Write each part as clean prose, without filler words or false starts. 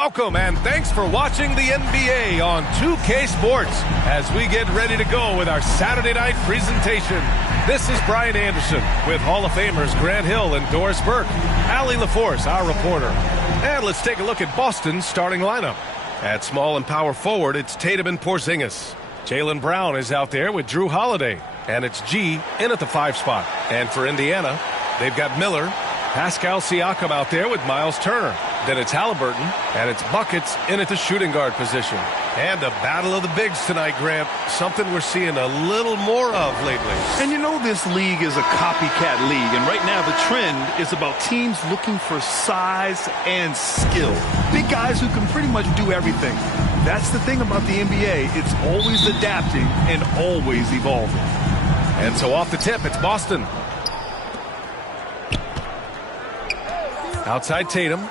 Welcome and thanks for watching the NBA on 2K Sports as we get ready to go with our Saturday night presentation. This is Brian Anderson with Hall of Famers Grant Hill and Doris Burke, Allie LaForce, our reporter. And let's take a look at Boston's starting lineup. At small and power forward, it's Tatum and Porzingis. Jaylen Brown is out there with Jrue Holiday, and it's G in at the 5 spot. And for Indiana, they've got Miller, Pascal Siakam out there with Miles Turner. Then it's Halliburton, and it's Buckets in at the shooting guard position. And a battle of the bigs tonight, Grant. Something we're seeing a little more of lately. And you know this league is a copycat league, and right now the trend is about teams looking for size and skill. Big guys who can pretty much do everything. That's the thing about the NBA. It's always adapting and always evolving. And so off the tip, it's Boston. Outside Tatum.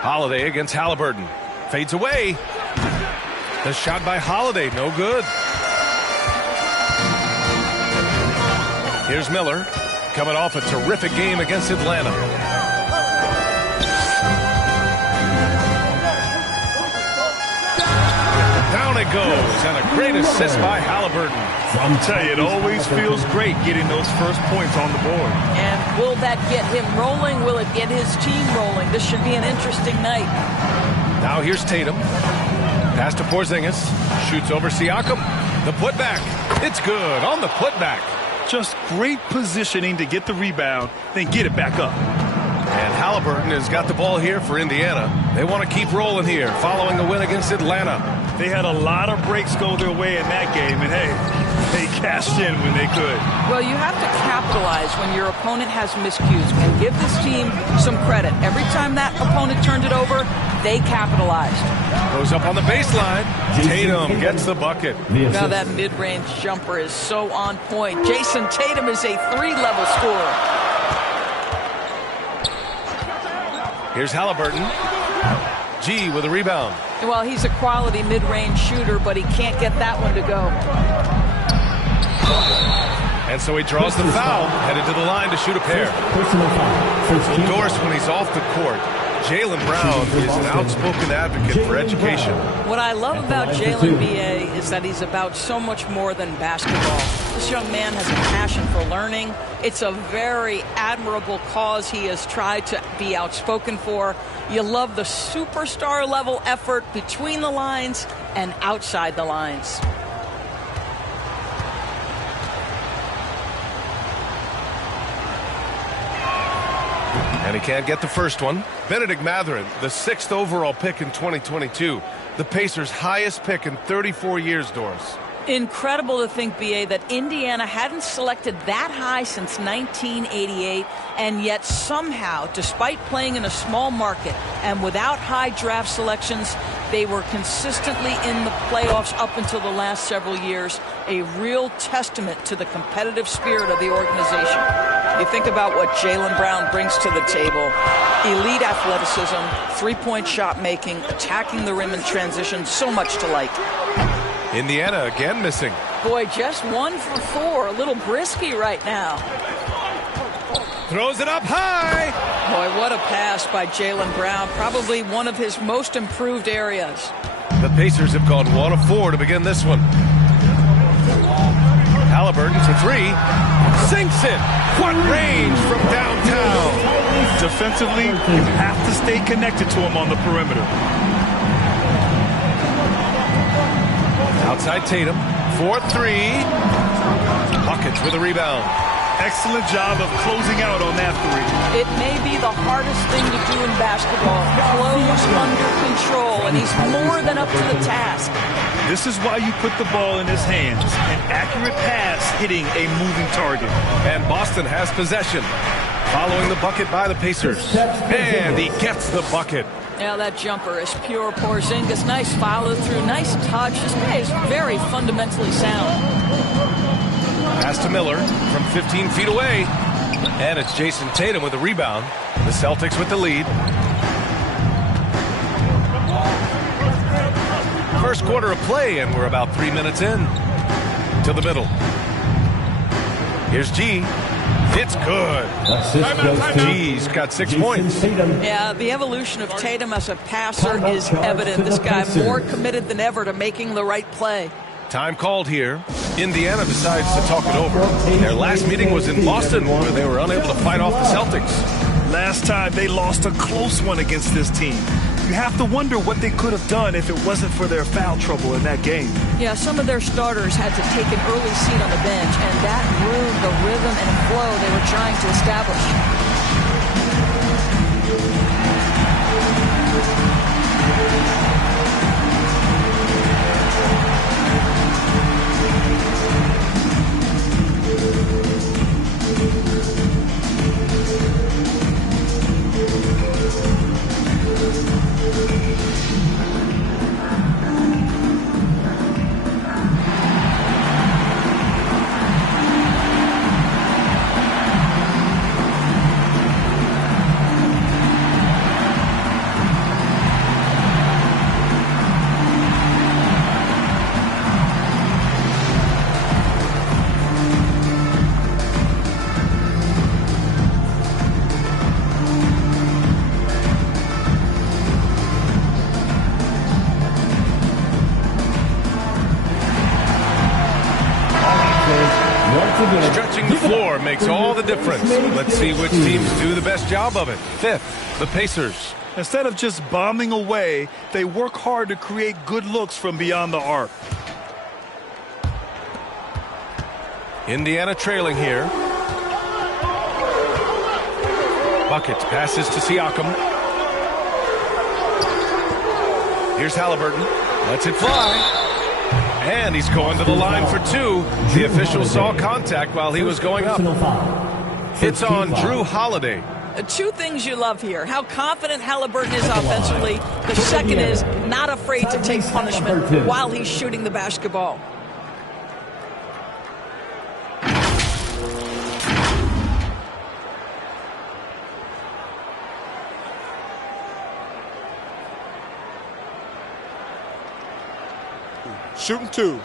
Holiday against Halliburton. Fades away. The shot by Holiday, no good. Here's Miller, coming off a terrific game against Atlanta. Down it goes, and a great assist by Halliburton. I'll tell you, it always feels great getting those first points on the board. And will that get him rolling? Will it get his team rolling? This should be an interesting night. Now here's Tatum. Pass to Porzingis. Shoots over Siakam. The putback. It's good on the putback. Just great positioning to get the rebound, then get it back up. And Halliburton has got the ball here for Indiana. They want to keep rolling here following a win against Atlanta. They had a lot of breaks go their way in that game, and hey, they cashed in when they could. Well, you have to capitalize when your opponent has miscues and give this team some credit. Every time that opponent turned it over, they capitalized. Goes up on the baseline. Tatum gets the bucket. Now that mid-range jumper is so on point. Jason Tatum is a 3-level scorer. Here's Halliburton. G with a rebound. Well, he's a quality mid-range shooter, but he can't get that one to go. And so he draws the foul, headed to the line to shoot a pair. Well, Doris, when he's off the court, Jaylen Brown is an outspoken advocate for education. What I love about Jaylen B.A. is that he's about so much more than basketball. This young man has a passion for learning. It's a very admirable cause he has tried to be outspoken for. You love the superstar level effort between the lines and outside the lines. And he can't get the first one. Bennedict Mathurin, the 6th overall pick in 2022. The Pacers' highest pick in 34 years, Doris. Incredible to think, B.A., that Indiana hadn't selected that high since 1988, and yet somehow, despite playing in a small market and without high draft selections, they were consistently in the playoffs up until the last several years. A real testament to the competitive spirit of the organization. You think about what Jaylen Brown brings to the table. Elite athleticism, three-point shot making, attacking the rim in transition, so much to like. Indiana again missing. Boy, just 1 for 4. A little brisky right now. Throws it up high. Boy, what a pass by Jaylen Brown. Probably one of his most improved areas. The Pacers have gone 1 of 4 to begin this one. Halliburton for 3. Sinks it. What range from downtown. Defensively, you have to stay connected to him on the perimeter. Outside Tatum for 3. Buckets with a rebound. Excellent job of closing out on that 3. It may be the hardest thing to do in basketball. Close under control, and he's more than up to the task. This is why you put the ball in his hands. An accurate pass hitting a moving target. And Boston has possession. Following the bucket by the Pacers. And he gets the bucket. Now that jumper is pure Porzingis. Nice follow through, nice touch. This guy is very fundamentally sound. Pass to Miller from 15 feet away. And it's Jason Tatum with a rebound. The Celtics with the lead. First quarter of play, and we're about 3 minutes in. To the middle. Here's G. It's good. He's got 6 points. Yeah, the evolution of Tatum as a passer is evident. This guy more committed than ever to making the right play. Time called here. Indiana decides to talk it over. Their last meeting was in Boston, where they were unable to fight off the Celtics. Last time they lost a close one against this team. You have to wonder what they could have done if it wasn't for their foul trouble in that game. Yeah, some of their starters had to take an early seat on the bench, and that ruined the rhythm and flow they were trying to establish. Stretching the floor makes all the difference. Let's see which teams do the best job of it. Fifth, the Pacers. Instead of just bombing away, they work hard to create good looks from beyond the arc. Indiana trailing here. Buckets passes to Siakam. Here's Halliburton. Lets it fly. And he's going to the line for two. The official saw contact while he was going up. It's on Drew Holiday. Two things you love here. How confident Halliburton is offensively. The second is not afraid to take punishment while he's shooting the basketball. Shooting two.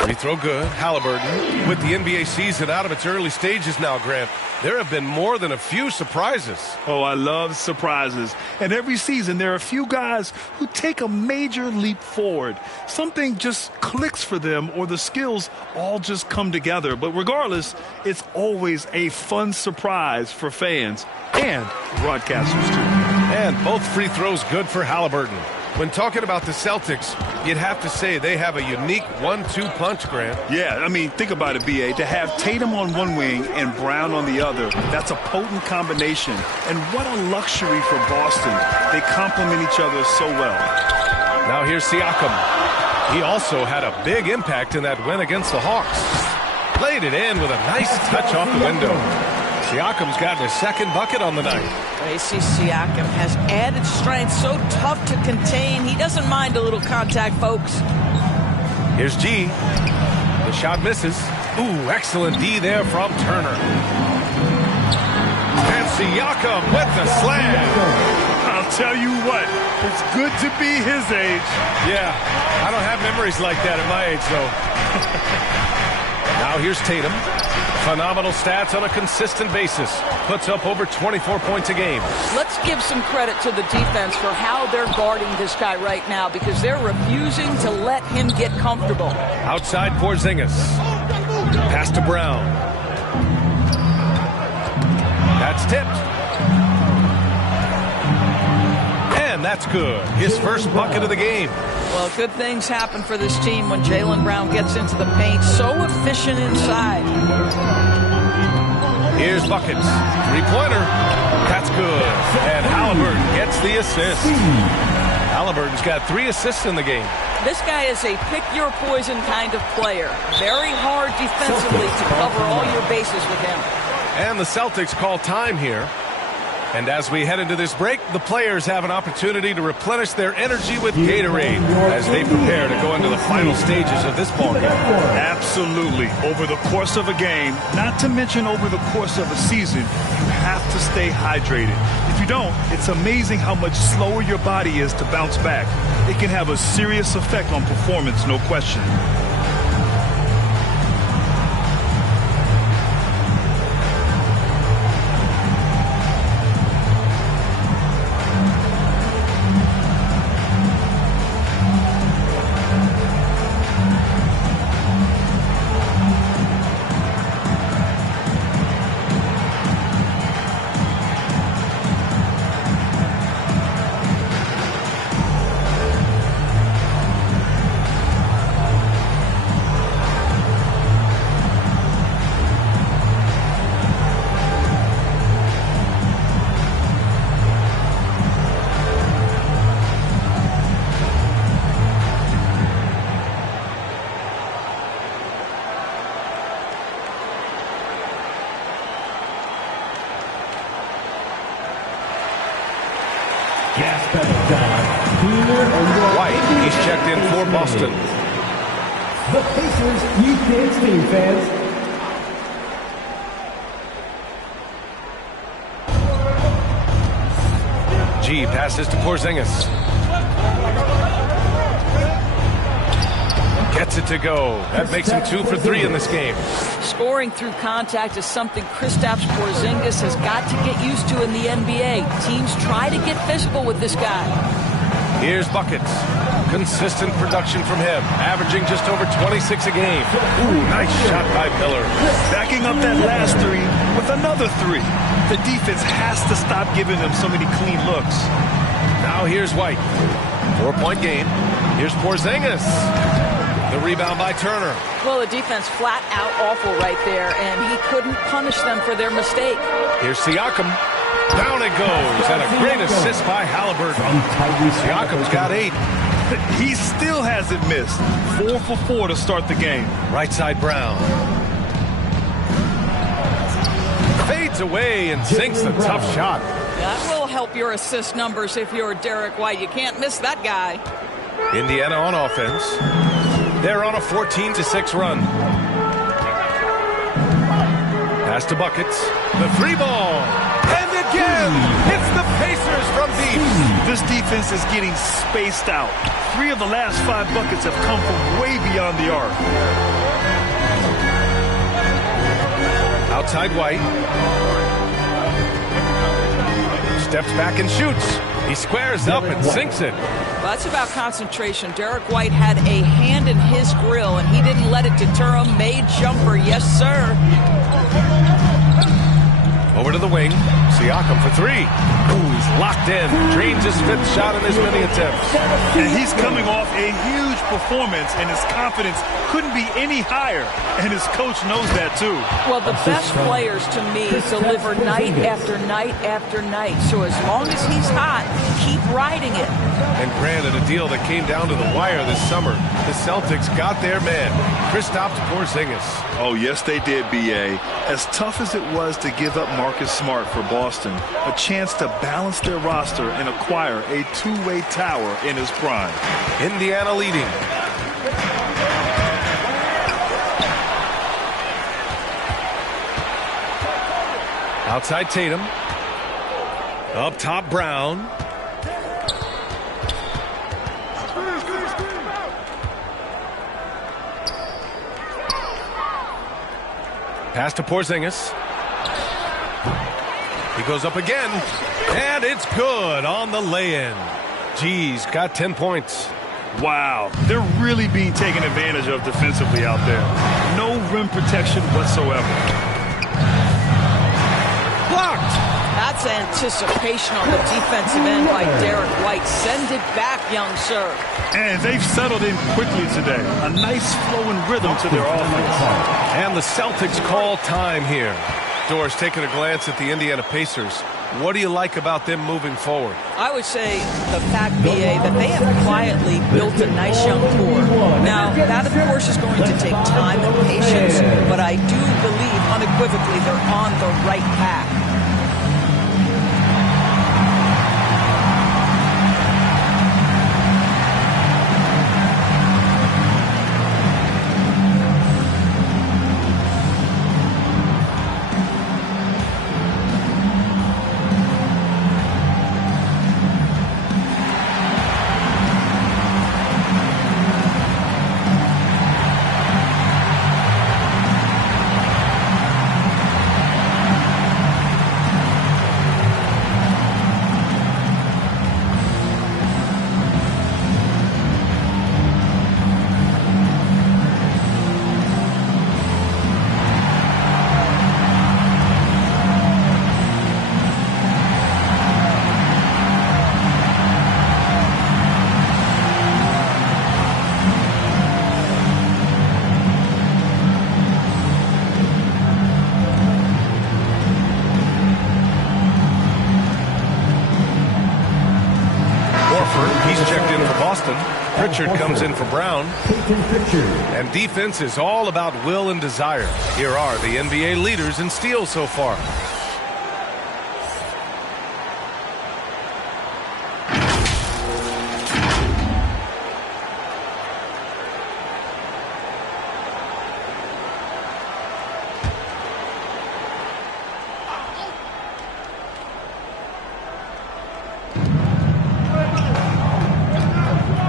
Free throw good. Halliburton. With the NBA season out of its early stages now, Grant, there have been more than a few surprises. Oh, I love surprises. And every season there are a few guys who take a major leap forward. Something just clicks for them or the skills all just come together. But regardless, it's always a fun surprise for fans and broadcasters too. And both free throws good for Halliburton. When talking about the Celtics, you'd have to say they have a unique 1-2 punch, Grant. Yeah, I mean, think about it, B.A. To have Tatum on one wing and Brown on the other, that's a potent combination. And what a luxury for Boston. They complement each other so well. Now here's Siakam. He also had a big impact in that win against the Hawks. Played it in with a nice touch off the window. Siakam's gotten his second bucket on the night. A.C. Siakam has added strength, so tough to contain. He doesn't mind a little contact, folks. Here's G. The shot misses. Ooh, excellent D there from Turner. And Siakam with the slam. I'll tell you what, it's good to be his age. Yeah, I don't have memories like that at my age, though. Now here's Tatum. Phenomenal stats on a consistent basis. Puts up over 24 points a game. Let's give some credit to the defense for how they're guarding this guy right now because they're refusing to let him get comfortable. Outside Porzingis. Pass to Brown. That's tipped. And that's good. His first bucket of the game. Well, good things happen for this team when Jaylen Brown gets into the paint. So efficient inside. Here's buckets. Three-pointer. That's good. And Halliburton gets the assist. Halliburton's got 3 assists in the game. This guy is a pick-your-poison kind of player. Very hard defensively to cover all your bases with him. And the Celtics call time here. And as we head into this break, the players have an opportunity to replenish their energy with Gatorade as they prepare to go into the final stages of this ball game. Absolutely. Over the course of a game, not to mention over the course of a season, you have to stay hydrated. If you don't, it's amazing how much slower your body is to bounce back. It can have a serious effect on performance, no question. White, he's checked in for Boston. The Pacers defense team, fans. G passes to Porzingis. Gets it to go. That makes him 2 for 3 in this game. Scoring through contact is something Kristaps Porzingis has got to get used to in the NBA. Teams try to get physical with this guy. Here's buckets. Consistent production from him, averaging just over 26 a game. Ooh, nice shot by Miller. Backing up that last three with another three. The defense has to stop giving them so many clean looks. Now here's White. 4-point game. Here's Porzingis. The rebound by Turner. Well, the defense flat out awful right there, and he couldn't punish them for their mistake. Here's Siakam. Down it goes, and a great assist by Halliburton. Siakam's got 8. He still hasn't missed. 4 for 4 to start the game. Right side Brown. Fades away and sinks the tough shot. That will help your assist numbers if you're Derek White. You can't miss that guy. Indiana on offense. They're on a 14-6 run. Pass to buckets. The 3 ball. And again, it's the Pacers from deep. This defense is getting spaced out. 3 of the last 5 buckets have come from way beyond the arc. Outside White. Steps back and shoots. He squares up and sinks it. Well, that's about concentration. Derek White had a hand in his grill, and he didn't let it deter him. Made jumper, yes, sir. Over to the wing. Siakam for 3. Ooh, he's locked in. Drains his 5th shot in his many attempts. And he's coming off a huge performance, and his confidence couldn't be any higher. And his coach knows that, too. Well, the best players, to me, deliver night after night after night. So as long as he's hot, keep riding it. And granted, a deal that came down to the wire this summer. The Celtics got their man, Kristaps Porzingis. Oh, yes, they did, B.A. As tough as it was to give up Marcus Smart for Boston, a chance to balance their roster and acquire a two-way tower in his prime. Indiana leading. Outside Tatum. Up top Brown. Pass to Porzingis. He goes up again, and it's good on the lay-in. G's got 10 points. Wow, they're really being taken advantage of defensively out there. No rim protection whatsoever. Blocked. That's anticipation on the defensive end by Derek White. Send it back, young sir. And they've settled in quickly today. A nice flowing rhythm to their offense. And the Celtics call time here. Doris, taking a glance at the Indiana Pacers, what do you like about them moving forward? I would say the fact, B.A., that they have quietly built a nice young core. Now, that, of course, is going to take time and patience, but I do believe unequivocally they're on the right path. Pritchard comes in for Brown. Peyton Pritchard. And defense is all about will and desire. Here are the NBA leaders in steals so far.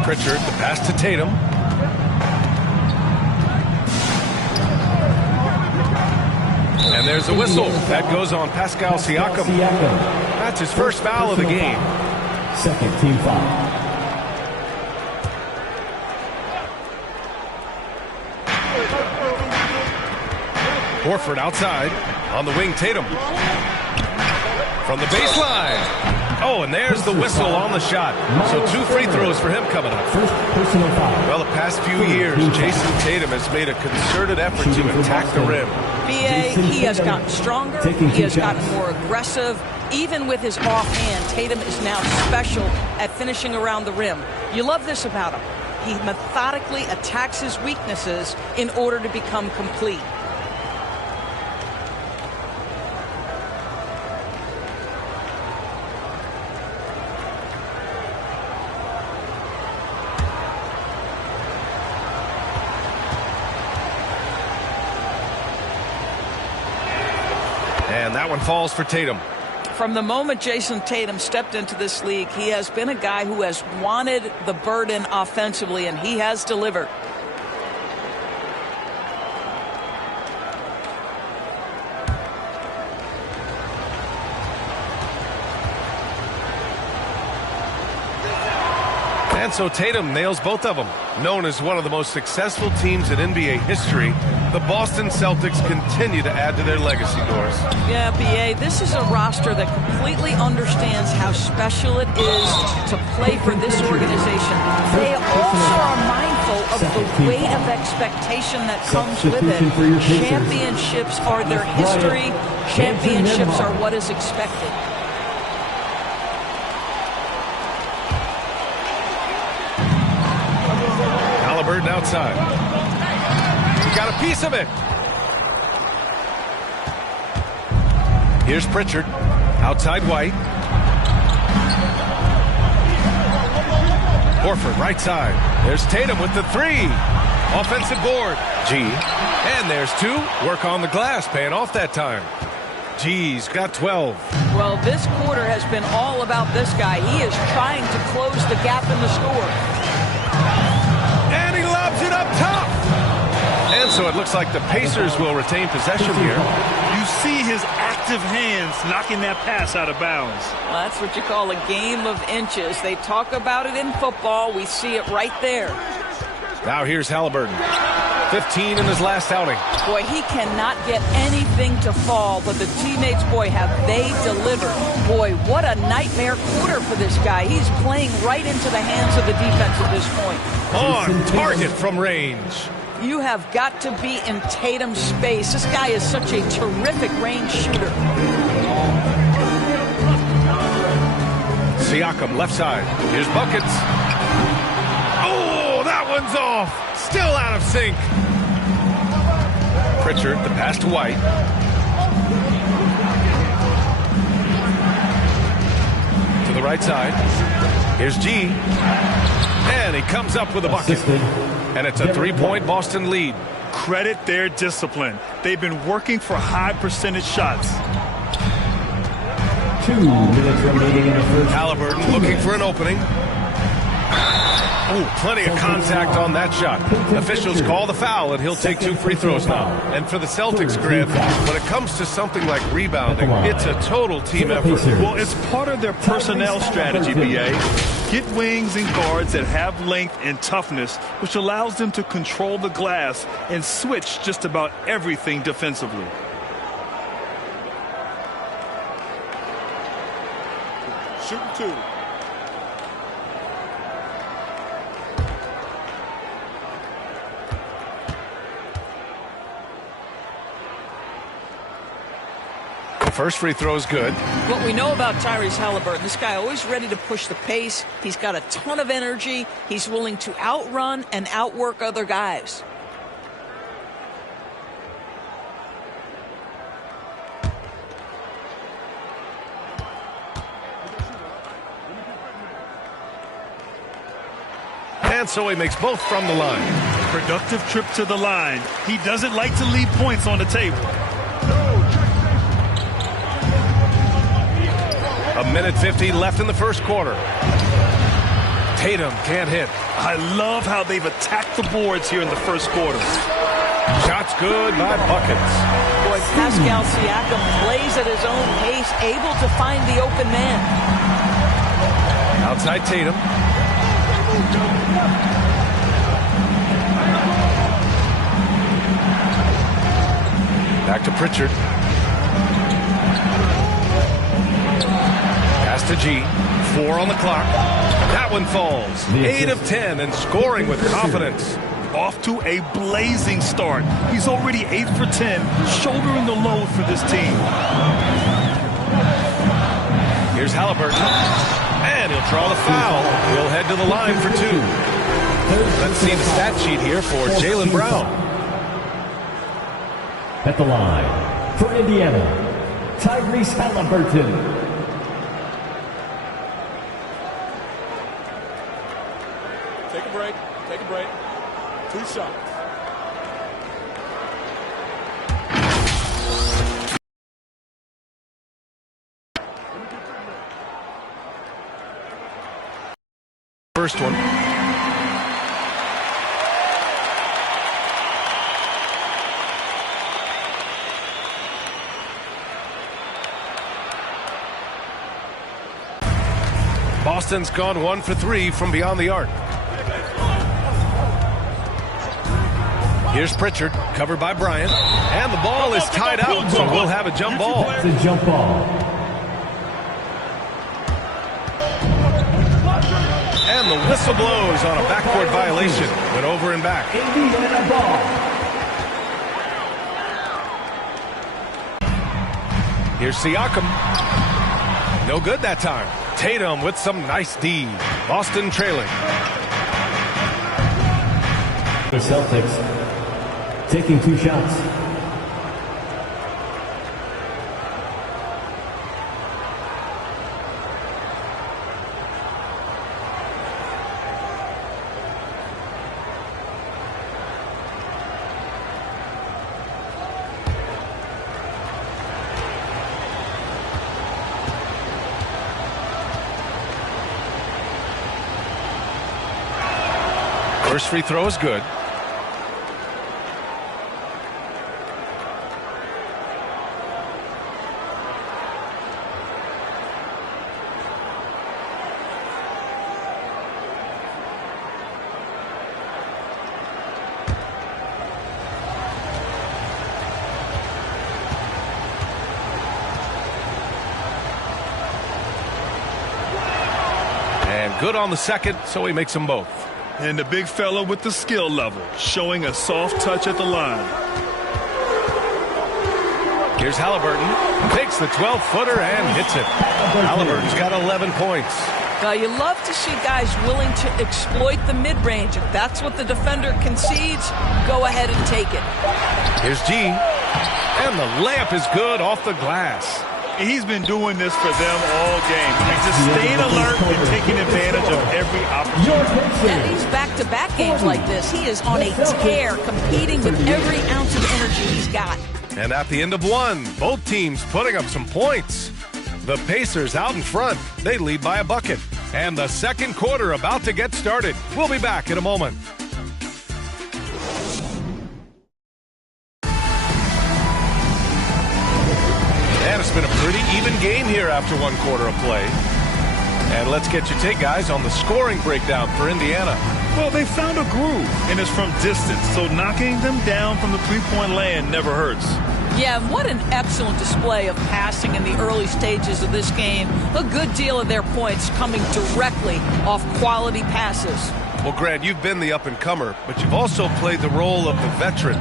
Pritchard, the pass to Tatum. And there's a whistle. That goes on Pascal Siakam. That's his first foul of the game. Second team foul. Horford outside. On the wing, Tatum. From the baseline. Oh, and there's the whistle on the shot. So 2 free throws for him coming up. First personal foul. Well, the past few years, Jason Tatum has made a concerted effort to attack the rim. BA, he has gotten stronger. He has gotten more aggressive. Even with his offhand, Tatum is now special at finishing around the rim. You love this about him. He methodically attacks his weaknesses in order to become complete. And that one falls for Tatum. From the moment Jason Tatum stepped into this league, he has been a guy who has wanted the burden offensively, and he has delivered. And so Tatum nails both of them. Known as one of the most successful teams in NBA history, the Boston Celtics continue to add to their legacy, Doris. Yeah, BA, this is a roster that completely understands how special it is to play for this organization. They also are mindful of the weight of expectation that comes with it. Championships are their history. Championships are what is expected. Halliburton outside. He got a piece of it. Here's Pritchard. Outside White. Horford right side. There's Tatum with the 3. Offensive board. G. And there's 2. Work on the glass. Paying off that time. G's got 12. Well, this quarter has been all about this guy. He is trying to close the gap in the score. And he lobs it up top. And so it looks like the Pacers will retain possession here. You see his active hands knocking that pass out of bounds. Well, that's what you call a game of inches. They talk about it in football. We see it right there. Now here's Halliburton. 15 in his last outing. Boy, he cannot get anything to fall, but the teammates, boy, have they delivered. Boy, what a nightmare quarter for this guy. He's playing right into the hands of the defense at this point. On target from range. You have got to be in Tatum's space. This guy is such a terrific range shooter. Siakam left side. Here's buckets. Oh, that one's off. Still out of sync. Pritchard, the pass to White. To the right side. Here's G. And he comes up with a bucket. And it's a 3-point Boston lead. Credit their discipline. They've been working for high percentage shots. 2 minutes remaining in the first. Halliburton looking for an opening. Oh, plenty of contact on that shot. Officials call the foul, and he'll take 2 free throws now. And for the Celtics, Grant, when it comes to something like rebounding, it's a total team effort. Well, it's part of their personnel strategy, BA. Get wings and guards that have length and toughness, which allows them to control the glass and switch just about everything defensively. Shooting 2. First free throw is good. What we know about Tyrese Halliburton, this guy always ready to push the pace. He's got a ton of energy. He's willing to outrun and outwork other guys. And so he makes both from the line. Productive trip to the line. He doesn't like to leave points on the table. A minute 50 left in the first quarter. Tatum can't hit. I love how they've attacked the boards here in the first quarter. Shots good by buckets. Boy, Pascal Siakam plays at his own pace, able to find the open man. Outside Tatum. Back to Pritchard. Pass to G. 4 on the clock. That one falls. 8 of 10 and scoring with confidence. Off to a blazing start. He's already 8 for 10, shouldering the load for this team. Here's Halliburton. And he'll draw the foul. He'll head to the line for 2. Let's see the stat sheet here for Jaylen Brown. At the line for Indiana, Tyrese Halliburton. Take a break. Take a break. 2 shots. First one. Boston's gone 1 for 3 from beyond the arc. Here's Pritchard, covered by Bryant. And the ball is tied out, so we'll have a jump ball. It's a jump ball. And the whistle blows on a backcourt violation. Went over and back. Indiana ball. Here's Siakam. No good that time. Tatum with some nice D. Boston trailing. The Celtics taking 2 shots. First free throw is good. And good on the second, so he makes them both. And the big fella with the skill level, showing a soft touch at the line. Here's Halliburton. Takes the 12-footer and hits it. Halliburton's got 11 points. Now, you love to see guys willing to exploit the mid-range. If that's what the defender concedes, go ahead and take it. Here's G. And the layup is good off the glass. He's been doing this for them all game. I mean, just staying alert and taking advantage of every opportunity. And these back-to-back games like this, he is on a tear, competing with every ounce of energy he's got. And at the end of one, both teams putting up some points. The Pacers out in front. They lead by a bucket. And the second quarter about to get started. We'll be back in a moment. And it's been a pretty even game here after 1 quarter of play. And let's get your take, guys, on the scoring breakdown for Indiana. Well, they found a groove, and it's from distance, so knocking them down from the three-point land never hurts. Yeah, what an excellent display of passing in the early stages of this game. A good deal of their points coming directly off quality passes. Well, Grant, you've been the up-and-comer, but you've also played the role of the veteran.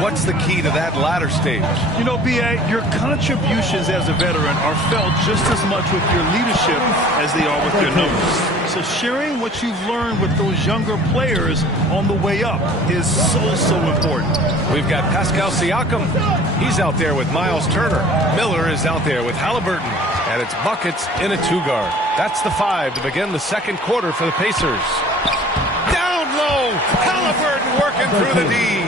What's the key to that latter stage? You know, B.A., your contributions as a veteran are felt just as much with your leadership as they are with your numbers. So sharing what you've learned with those younger players on the way up is so important. We've got Pascal Siakam. He's out there with Miles Turner. Miller is out there with Halliburton. And it's buckets in a two-guard. That's the 5 to begin the second quarter for the Pacers. Down low, Halliburton working through the D.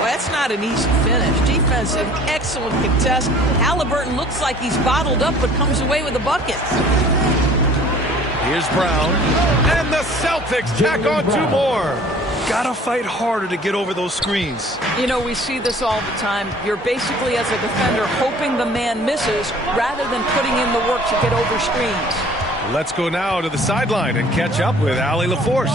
Well, that's not an easy finish. Defensive, excellent contest. Halliburton looks like he's bottled up, but comes away with a bucket. Here's Brown. And the Celtics tack on 2 more. Gotta fight harder to get over those screens. You know, we see this all the time. You're basically, as a defender, hoping the man misses rather than putting in the work to get over screens. Let's go now to the sideline and catch up with Allie LaForce.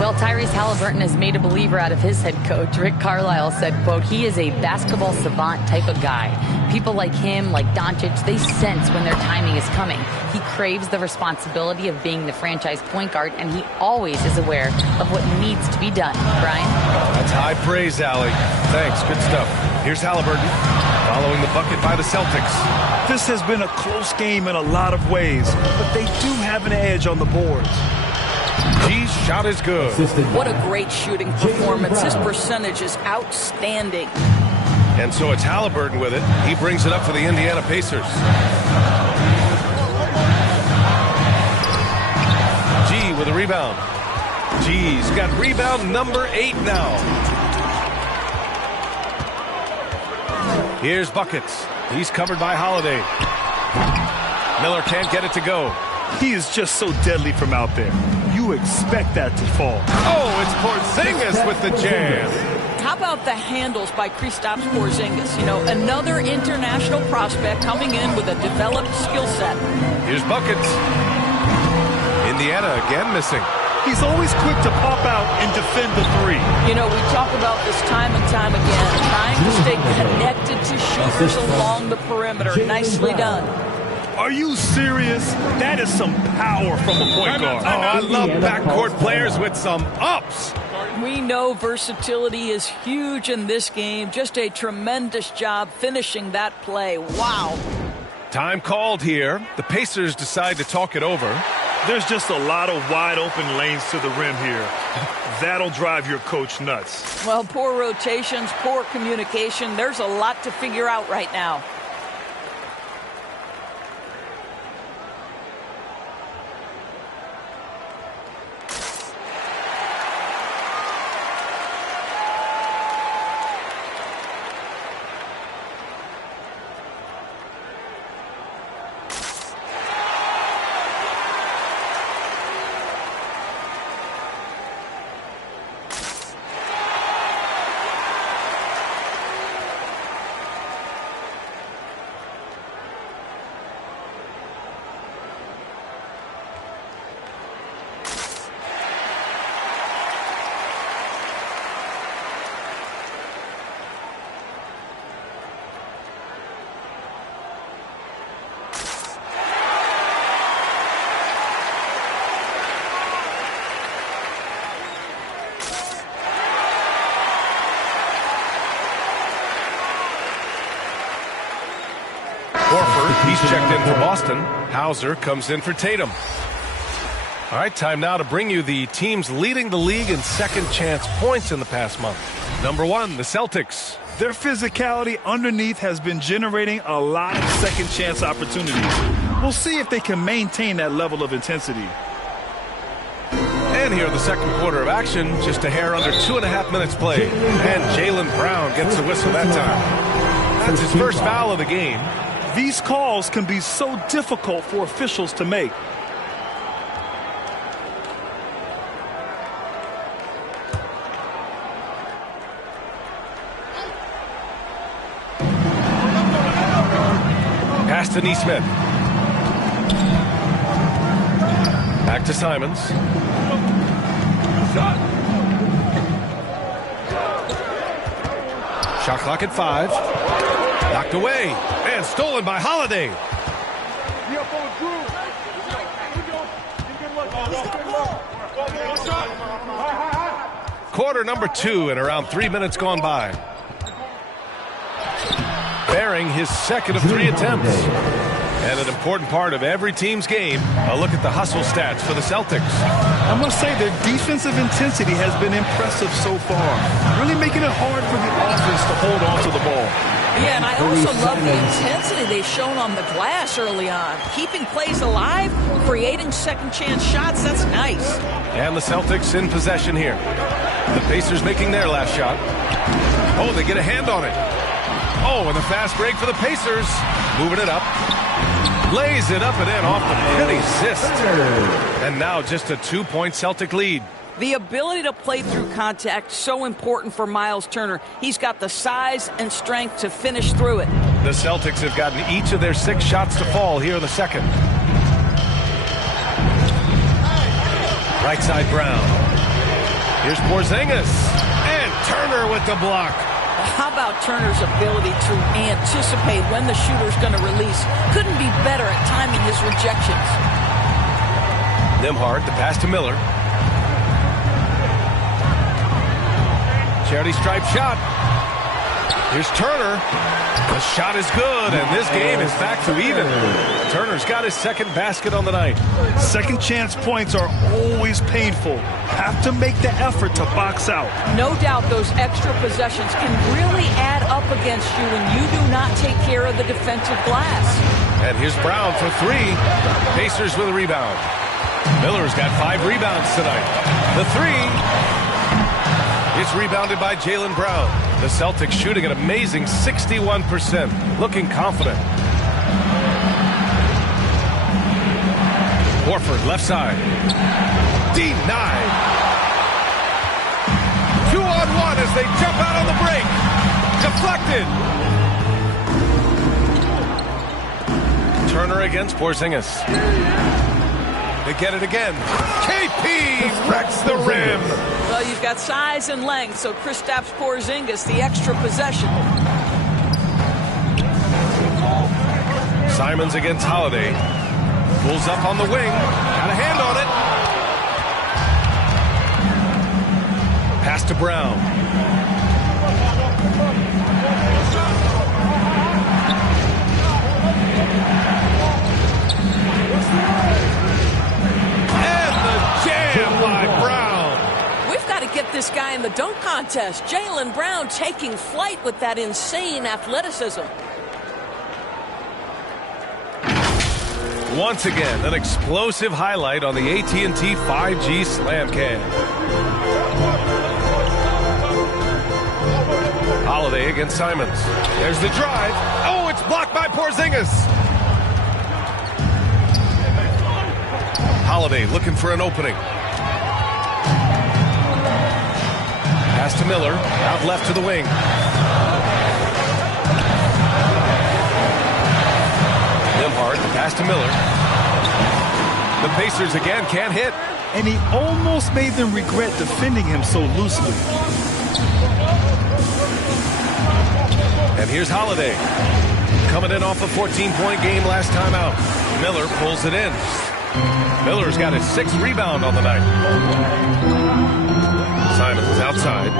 Well, Tyrese Halliburton has made a believer out of his head coach. Rick Carlisle said, quote, he is a basketball savant type of guy. People like him, like Doncic, they sense when their timing is coming. He craves the responsibility of being the franchise point guard, and he always is aware of what needs to be done. Brian? That's high praise, Allie. Thanks. Good stuff. Here's Halliburton following the bucket by the Celtics. This has been a close game in a lot of ways, but they do have an edge on the boards. G's shot is good. What a great shooting performance. His percentage is outstanding. And so it's Halliburton with it. He brings it up for the Indiana Pacers. G with a rebound. G's got rebound number 8 now. Here's buckets. He's covered by Holiday. Miller can't get it to go. He is just so deadly from out there. You expect that to fall. Oh, it's Porzingis with the jam. How about the handles by Kristaps Porzingis? You know, another international prospect coming in with a developed skill set. Here's buckets. Indiana again missing. He's always quick to pop out and defend the 3. You know, we talk about this time and time again, trying to stay connected to shooters along the perimeter. Nicely done. Are you serious? That is some power from a point guard. Oh, I love backcourt players with some ups. We know versatility is huge in this game. Just a tremendous job finishing that play. Wow. Time called here. The Pacers decide to talk it over. There's just a lot of wide open lanes to the rim here. That'll drive your coach nuts. Well, poor rotations, poor communication. There's a lot to figure out right now. Horford, he's checked in for Boston. Hauser comes in for Tatum. All right, time now to bring you the teams leading the league in second chance points in the past month. Number 1, the Celtics. Their physicality underneath has been generating a lot of second chance opportunities. We'll see if they can maintain that level of intensity. And here the second quarter of action, just a hair under 2.5 minutes played. And Jaylen Brown gets the whistle that time. That's his first foul of the game. These calls can be so difficult for officials to make. Pass to Nesmith. Back to Simons. Shot clock at 5. Knocked away. And stolen by Holiday. Quarter number 2 and around 3 minutes gone by. Bearing his second of 3 attempts. And an important part of every team's game, a look at the hustle stats for the Celtics. I must say their defensive intensity has been impressive so far. Really making it hard for the offense to hold on to the ball. Yeah, and I also love the intensity they've shown on the glass early on. Keeping plays alive, creating second chance shots, that's nice. And the Celtics in possession here. The Pacers making their last shot. Oh, they get a hand on it. Oh, and the fast break for the Pacers. Moving it up. Lays it up and in off the pin assist. And now just a 2-point Celtic lead. The ability to play through contact, so important for Miles Turner. He's got the size and strength to finish through it. The Celtics have gotten each of their 6 shots to fall here in the second. Right side Brown. Here's Porzingis. And Turner with the block. How about Turner's ability to anticipate when the shooter's going to release? Couldn't be better at timing his rejections. Nembhard, the pass to Miller. Charity stripe shot. Here's Turner. The shot is good, and this game is back to even. Turner's got his second basket on the night. Second chance points are always painful. Have to make the effort to box out. No doubt those extra possessions can really add up against you when you do not take care of the defensive glass. And here's Brown for 3. Pacers with a rebound. Miller's got 5 rebounds tonight. The 3. It's rebounded by Jaylen Brown. The Celtics shooting an amazing 61%. Looking confident. Horford left side. Denied. 2-on-1 as they jump out on the break. Deflected. Turner against Porzingis. They get it again. KP wrecks the rim. Well, you've got size and length, so Kristaps Porzingis, the extra possession. Simons against Holiday. Pulls up on the wing. Got a hand on it. Pass to Brown. And the jam by Brown. We've got to get this guy in the dunk contest. Jaylen Brown taking flight with that insane athleticism. Once again, an explosive highlight on the AT&T 5G Slam Cam. Holiday against Simons. There's the drive. Oh, it's blocked by Porzingis. Holiday looking for an opening. Pass to Miller. Out left to the wing. Nembhard, pass to Miller. The Pacers again can't hit. And he almost made them regret defending him so loosely. And here's Holiday. Coming in off a 14-point game last time out. Miller pulls it in. Miller's got his 6th rebound on the night. Simons is outside.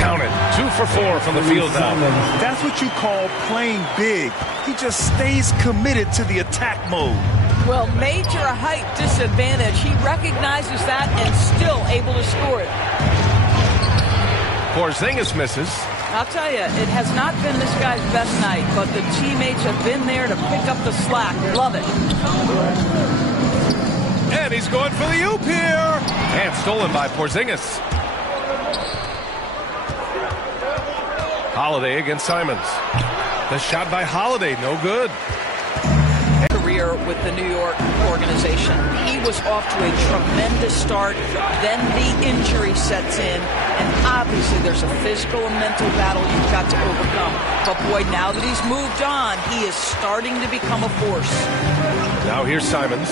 Count it. 2 for 4 from the field now. That's what you call playing big. He just stays committed to the attack mode. Well, major height disadvantage. He recognizes that and still able to score it. Porzingis misses. I'll tell you, it has not been this guy's best night, but the teammates have been there to pick up the slack. Love it. And he's going for the oop here. And stolen by Porzingis. Holiday against Simons. The shot by Holiday, no good. Career here with the New York organization. He was off to a tremendous start. Then the injury sets in, and obviously there's a physical and mental battle you've got to overcome. But boy, now that he's moved on, he is starting to become a force. Now here's Simons.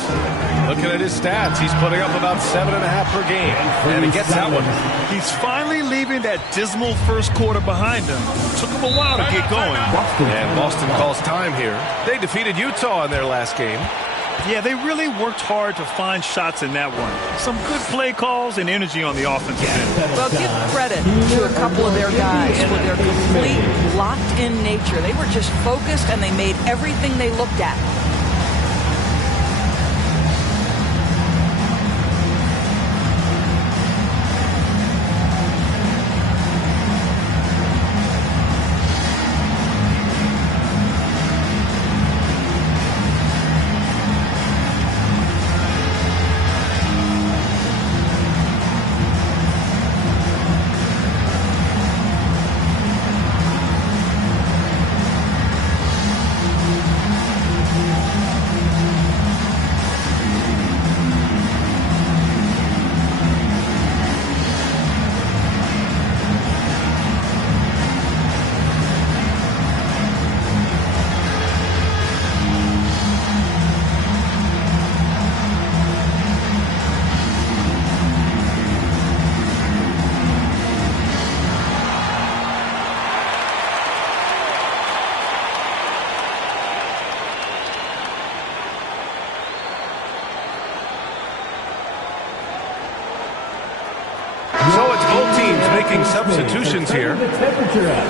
Looking at his stats, he's putting up about 7.5 per game. And he gets that one. He's finally leaving that dismal first quarter behind him. Took him a while to get going. And Boston calls time here. They defeated Utah in their last game. Yeah, they really worked hard to find shots in that one. Some good play calls and energy on the offensive end. Well, give credit to a couple of their guys for their complete locked-in nature. They were just focused, and they made everything they looked at. So it's both teams making substitutions here. The temperature up.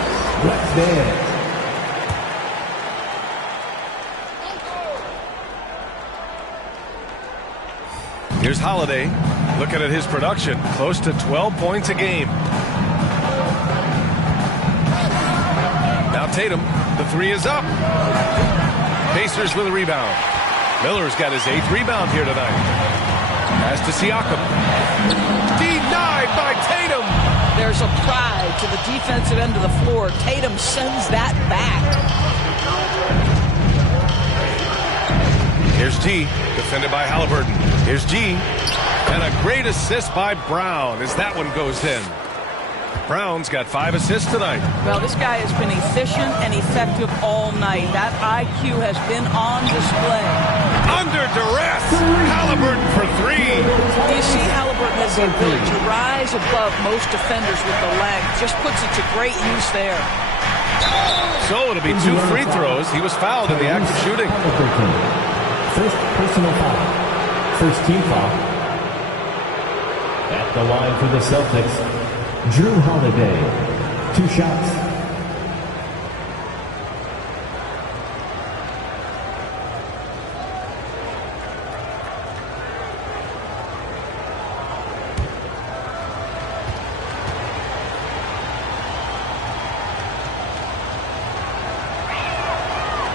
Let's dance. Here's Holiday. Looking at his production, close to 12 points a game. Now Tatum, the three is up. Pacers with a rebound. Miller's got his 8th rebound here tonight. Pass to Siakam. Denied by Tatum. There's a pride to the defensive end of the floor. Tatum sends that back. Here's G, defended by Halliburton. Here's G, and a great assist by Brown as that one goes in. Brown's got 5 assists tonight. Well, this guy has been efficient and effective all night. That IQ has been on display. Under duress, Halliburton for 3. You see Halliburton has the ability to rise above most defenders with the length. Just puts it to great use there. So it'll be 2 free throws. He was fouled in the act of shooting. First personal foul. First team foul. At the line for the Celtics, Drew Holiday. 2 shots.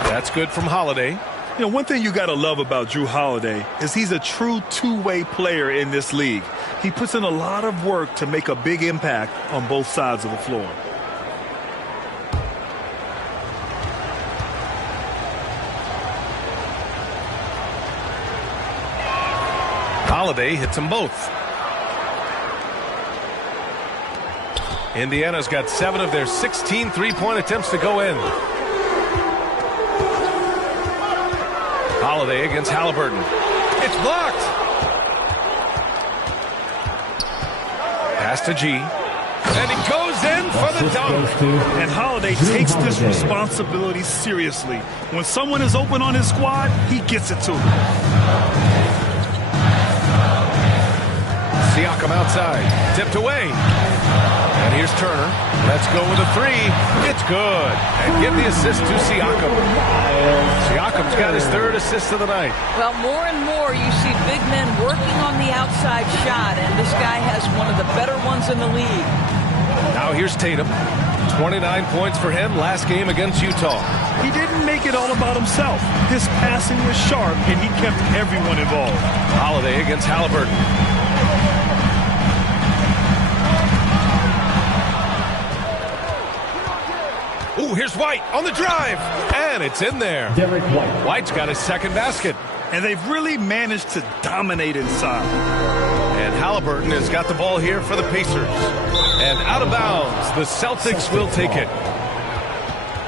That's good from Holiday. You know, one thing you got to love about Drew Holiday is he's a true two-way player in this league. He puts in a lot of work to make a big impact on both sides of the floor. Holiday hits them both. Indiana's got 7 of their 16 three-point attempts to go in. Holiday against Halliburton. It's blocked. Pass to G. And he goes in for the dunk. And Holiday takes this responsibility seriously. When someone is open on his squad, he gets it to him. Siakam outside. Tipped away. And here's Turner. Let's go with a 3. It's good. And give the assist to Siakam. Siakam's got his 3rd assist of the night. Well, more and more you see big men working on the outside shot, and this guy has one of the better ones in the league. Now here's Tatum. 29 points for him last game against Utah. He didn't make it all about himself. His passing was sharp, and he kept everyone involved. Holiday against Halliburton. Ooh, Ooh, here's White on the drive, and it's in there. Derek White. White's got his second basket. And they've really managed to dominate inside. And Halliburton has got the ball here for the Pacers. And out of bounds, the Celtics will take it.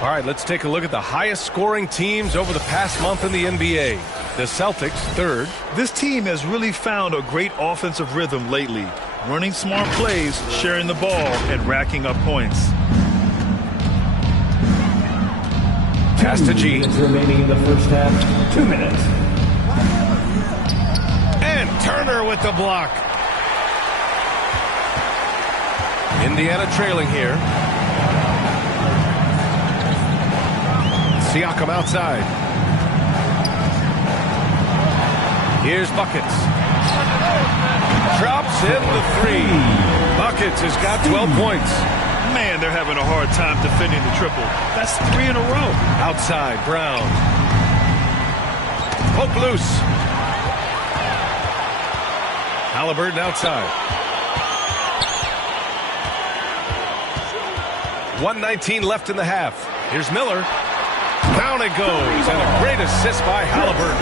All right, let's take a look at the highest scoring teams over the past month in the NBA. The Celtics, third. This team has really found a great offensive rhythm lately. Running smart plays, sharing the ball, and racking up points. Pass to G. 2 minutes remaining in the first half. 2 minutes. And Turner with the block. Indiana trailing here. Siakam outside. Here's Buckets. Drops in the three. Buckets has got 12 points. Man, they're having a hard time defending the triple. That's 3 in a row. Outside, Brown. Poke loose. Halliburton outside. 1:19 left in the half. Here's Miller. Down it goes, and a great assist by Halliburton.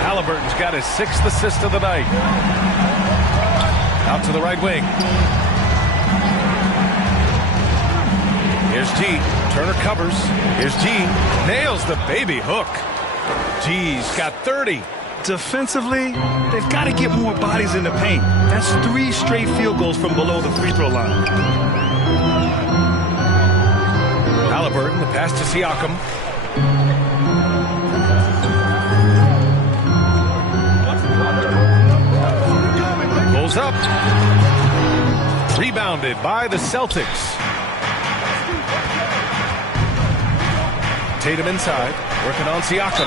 Halliburton's got his 6th assist of the night. Out to the right wing. Here's G. Turner covers. Here's G. Nails the baby hook. G's got 30. Defensively, they've got to get more bodies in the paint. That's 3 straight field goals from below the free throw line. Halliburton, the pass to Siakam. Pulls up. Rebounded by the Celtics. Tatum inside, working on Siakam.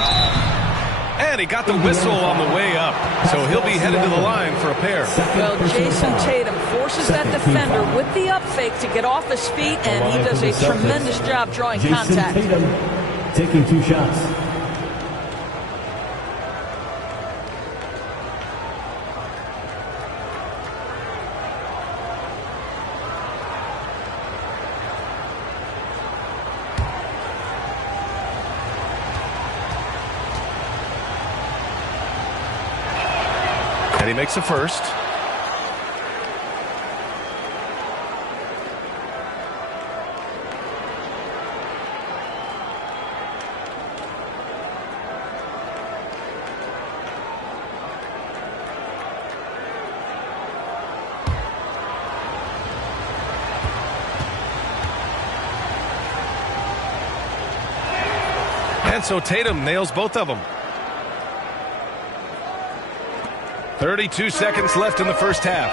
And he got the whistle on the way up, so he'll be headed to the line for a pair. Well, Jason Tatum forces that defender with the up fake to get off his feet, and he does a tremendous job drawing contact. Tatum taking 2 shots. And he makes the first. And so Tatum nails both of them. 32 seconds left in the first half.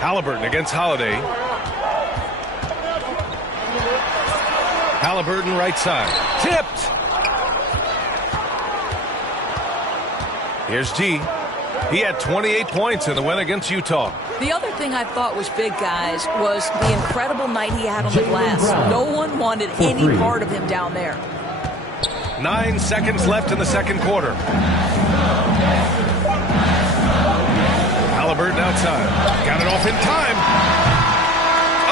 Halliburton against Holiday. Halliburton right side. Tipped. Here's G. He had 28 points in the win against Utah. The other thing I thought was big, guys, was the incredible night he had on the glass. No one wanted any part of him down there. 9 seconds left in the second quarter. Halliburton outside. Got it off in time.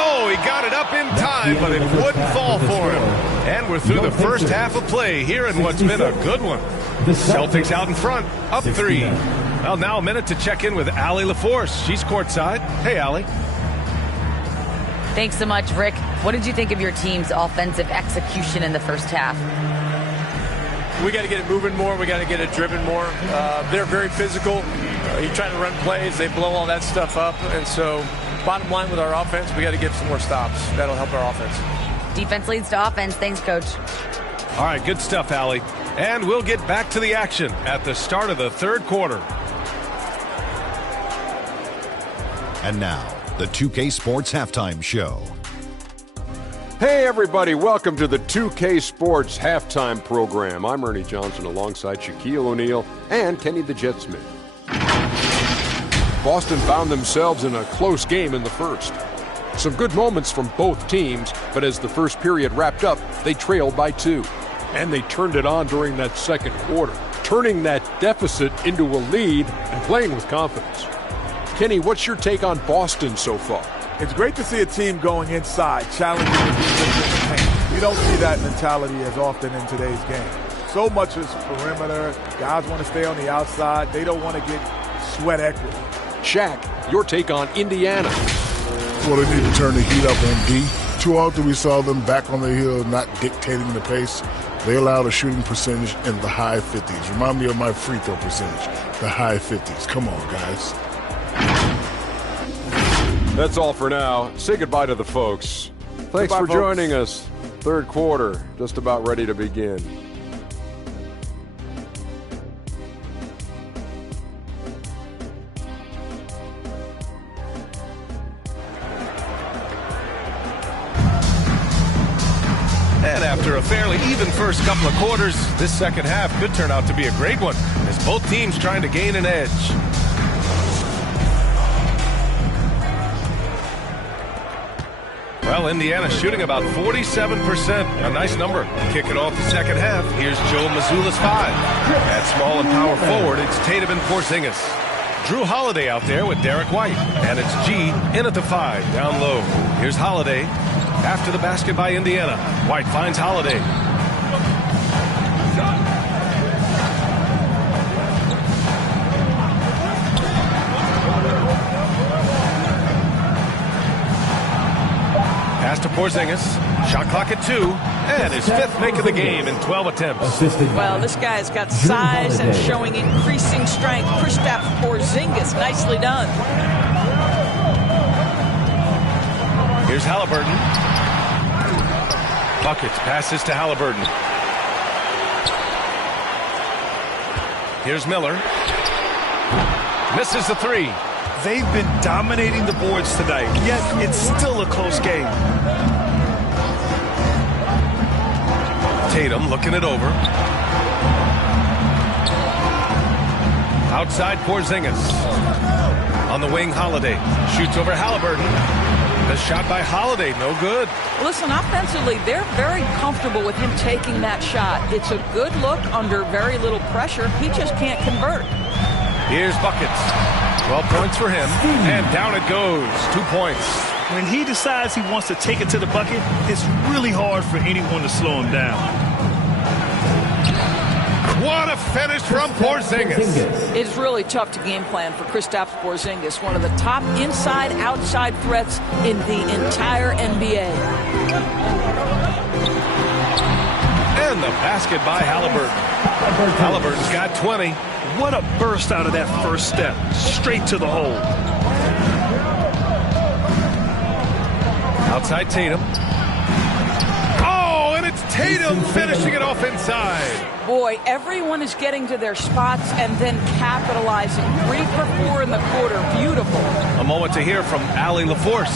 Oh, he got it up in time, but it wouldn't fall for him. And we're through the first half of play here in what's been a good one. The Celtics out in front, up 3. Well, now a minute to check in with Allie LaForce. She's courtside. Hey, Allie. Thanks so much, Rick. What did you think of your team's offensive execution in the first half? We got to get it moving more. We got to get it driven more. They're very physical. You're trying to run plays. They blow all that stuff up. And so bottom line with our offense, we got to get some more stops. That'll help our offense. Defense leads to offense. Thanks, Coach. All right, good stuff, Allie. And we'll get back to the action at the start of the third quarter. And now, the 2K Sports Halftime Show. Hey everybody, welcome to the 2K Sports Halftime Program. I'm Ernie Johnson alongside Shaquille O'Neal and Kenny the Jet Smith. Boston found themselves in a close game in the first. Some good moments from both teams, but as the first period wrapped up, they trailed by 2. And they turned it on during that second quarter, turning that deficit into a lead and playing with confidence. Kenny, what's your take on Boston so far? It's great to see a team going inside, challenging the defense in the paint. You don't see that mentality as often in today's game. So much is perimeter. Guys want to stay on the outside. They don't want to get sweat equity. Shaq, your take on Indiana. Well, they need to turn the heat up on D. Too often we saw them back on the hill, not dictating the pace. They allowed a shooting percentage in the high 50s. Remind me of my free throw percentage, the high 50s. Come on, guys. That's all for now. Say goodbye to the folks. Thanks for joining us. Third quarter, just about ready to begin. And after a fairly even first couple of quarters, this second half could turn out to be a great one as both teams trying to gain an edge. Well, Indiana shooting about 47%. A nice number. Kicking off the second half. Here's Joe Mazzulla's 5. At small and power forward, it's Tatum and Porzingis. Drew Holiday out there with Derek White. And it's G in at the 5, down low. Here's Holiday. After the basket by Indiana. White finds Holiday. Pass to Porzingis. Shot clock at 2. And his 5th make of the game in 12 attempts. Well, this guy's got size and showing increasing strength. Kristaps Porzingis, nicely done. Here's Halliburton. Buckets passes to Halliburton. Here's Miller. Misses the 3. They've been dominating the boards tonight, yet it's still a close game. Tatum looking it over. Outside Porzingis. On the wing, Holiday. Shoots over Halliburton. The shot by Holiday, no good. Listen, offensively, they're very comfortable with him taking that shot. It's a good look under very little pressure. He just can't convert. Here's buckets. 12 points for him, and down it goes. 2 points. When he decides he wants to take it to the bucket, it's really hard for anyone to slow him down. What a finish from Porzingis. It's really tough to game plan for Kristaps Porzingis, one of the top inside-outside threats in the entire NBA. And the basket by Halliburton. Halliburton's got 20. What a burst out of that first step. Straight to the hole. Outside Tatum. Oh, and it's Tatum finishing it off inside. Boy, everyone is getting to their spots and then capitalizing. 3 for 4 in the quarter. Beautiful. A moment to hear from Allie LaForce.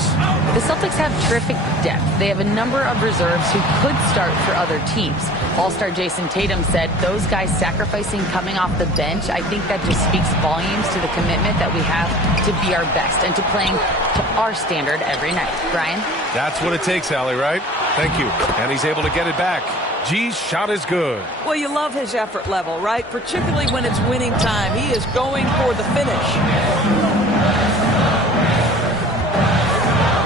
The Celtics have terrific depth. They have a number of reserves who could start for other teams. All-star Jason Tatum said those guys sacrificing coming off the bench, I think that just speaks volumes to the commitment that we have to be our best and to playing to our standard every night. Brian? That's what it takes, Allie, right? Thank you. And he's able to get it back. G's shot is good. Well, you love his effort level, right? Particularly when it's winning time. He is going for the finish.